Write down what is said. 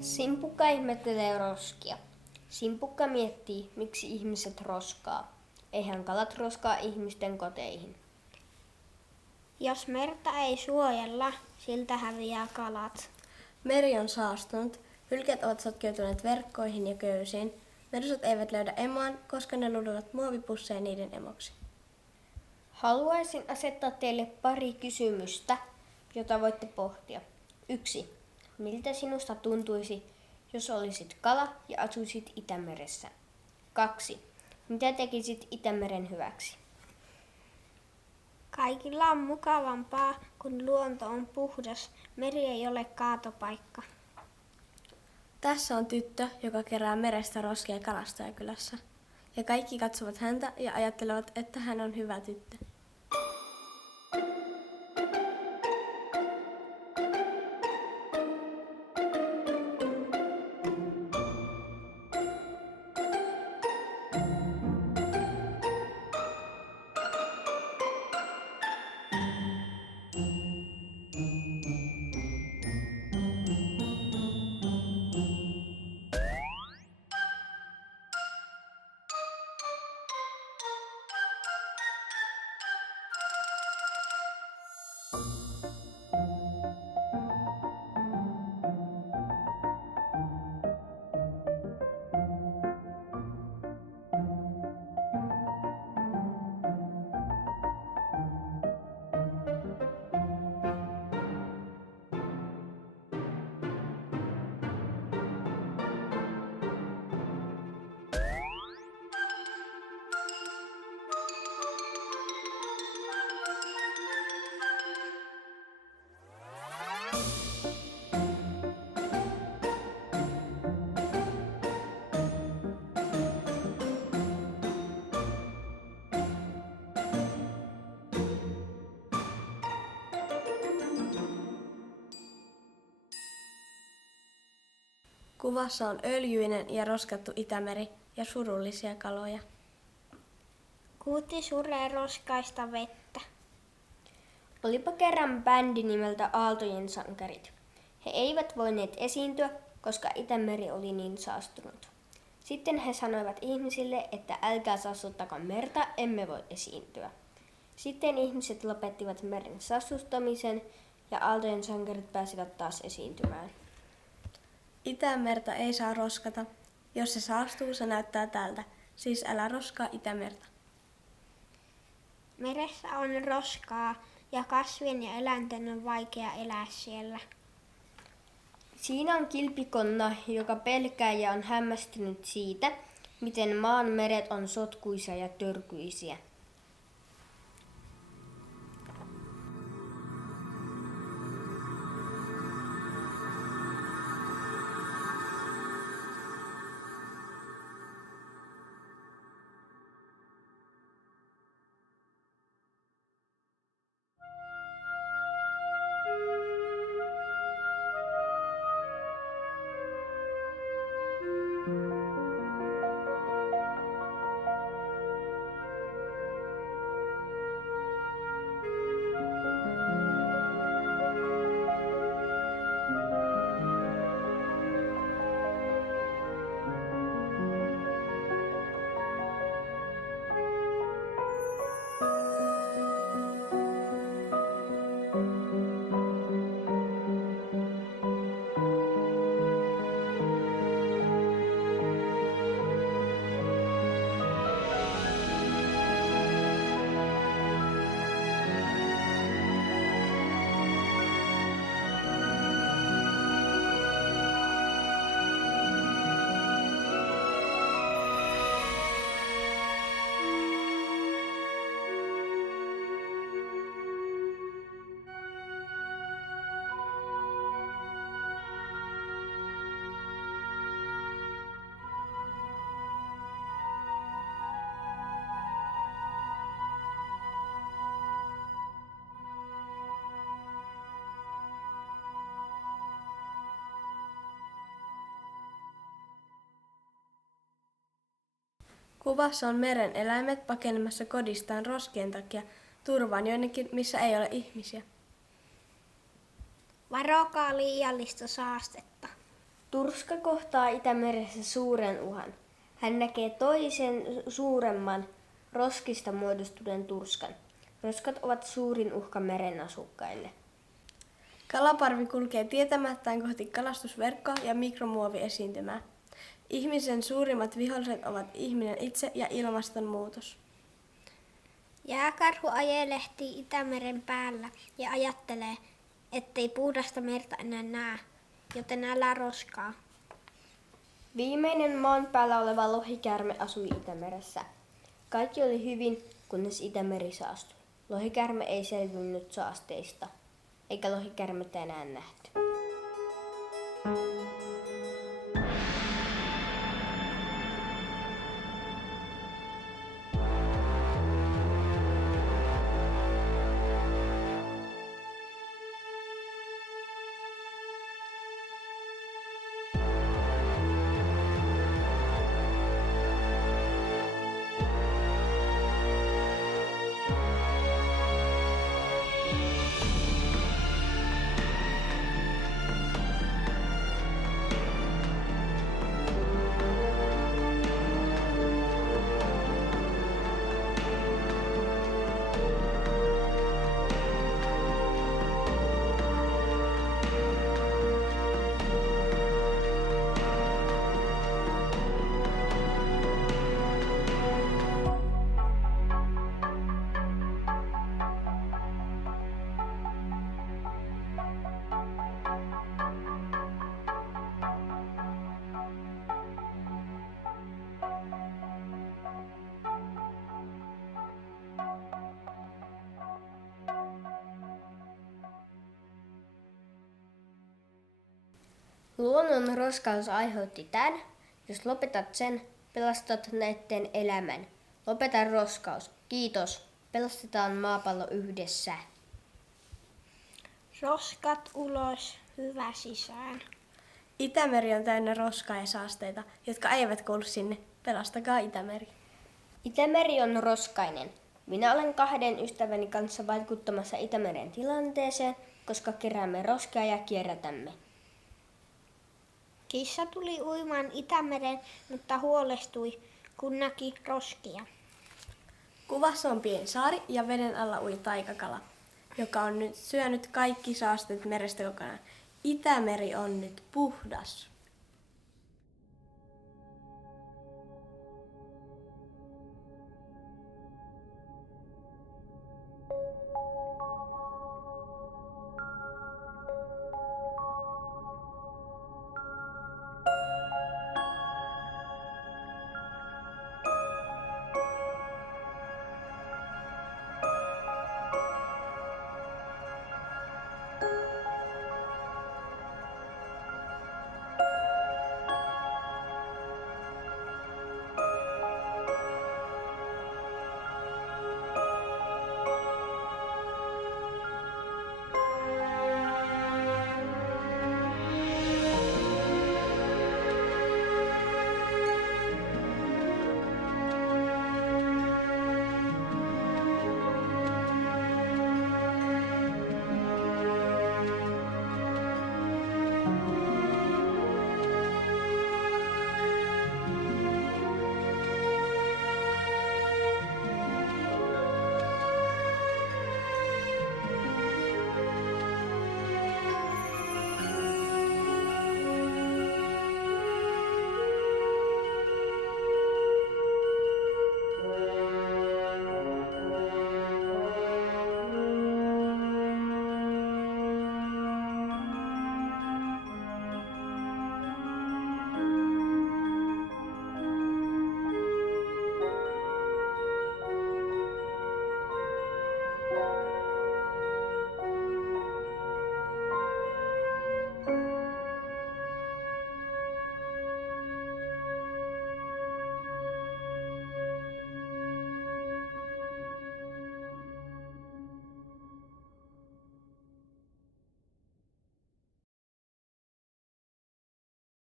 Simpukka ihmettelee roskia. Simpukka miettii, miksi ihmiset roskaa. Eihän kalat roskaa ihmisten koteihin. Jos merta ei suojella, siltä häviää kalat. Meri on saastunut, hylkeet ovat sotkeutuneet verkkoihin ja köysiin. Mersut eivät löydä emoaan, koska ne luulevat muovipusseja niiden emoksi. Haluaisin asettaa teille pari kysymystä, jota voitte pohtia. 1. Miltä sinusta tuntuisi, jos olisit kala ja asuisit Itämeressä? 2. Mitä tekisit Itämeren hyväksi? Kaikilla on mukavampaa, kun luonto on puhdas. Meri ei ole kaatopaikka. Tässä on tyttö, joka kerää merestä roskia kalastajakylässä. Ja kaikki katsovat häntä ja ajattelevat, että hän on hyvä tyttö. Kuvassa on öljyinen ja roskattu Itämeri ja surullisia kaloja. Kuutti suree roskaista vettä. Olipa kerran bändi nimeltä Aaltojen sankarit. He eivät voineet esiintyä, koska Itämeri oli niin saastunut. Sitten he sanoivat ihmisille, että älkää saastuttako merta, emme voi esiintyä. Sitten ihmiset lopettivat meren saastuttamisen ja Aaltojen sankarit pääsivät taas esiintymään. Itämerta ei saa roskata. Jos se saastuu, se näyttää tältä. Siis älä roskaa Itämerta. Meressä on roskaa ja kasvien ja eläinten on vaikea elää siellä. Siinä on kilpikonna, joka pelkää ja on hämmästynyt siitä, miten maan meret on sotkuisia ja törkyisiä. Kuvassa on meren eläimet pakenemassa kodistaan roskien takia turvaan jonnekin, missä ei ole ihmisiä. Varokaa liiallista saastetta. Turska kohtaa Itämeressä suuren uhan. Hän näkee toisen suuremman roskista muodostuneen turskan. Roskat ovat suurin uhka meren asukkaille. Kalaparvi kulkee tietämättään kohti kalastusverkkoa ja mikromuoviesiintymää. Ihmisen suurimmat viholliset ovat ihminen itse ja ilmastonmuutos. Jääkarhu ajelehtii Itämeren päällä ja ajattelee, ettei puhdasta merta enää näe, joten älä roskaa. Viimeinen maan päällä oleva lohikäärme asui Itämeressä. Kaikki oli hyvin, kunnes Itämeri saastui. Lohikäärme ei selvinnyt saasteista, eikä lohikäärmettä enää nähty. Luonnon roskaus aiheutti tämän. Jos lopetat sen, pelastat näiden elämän. Lopeta roskaus. Kiitos. Pelastetaan maapallo yhdessä. Roskat ulos, hyvä sisään. Itämeri on täynnä roskaa ja saasteita, jotka eivät kuulu sinne. Pelastakaa Itämeri. Itämeri on roskainen. Minä olen 2 ystäväni kanssa vaikuttamassa Itämeren tilanteeseen, koska keräämme roskaa ja kierrätämme. Kissa tuli uimaan Itämereen, mutta huolestui, kun näki roskia. Kuvassa on pieni saari ja veden alla ui taikakala, joka on nyt syönyt kaikki saasteet merestä kokonaan. Itämeri on nyt puhdas.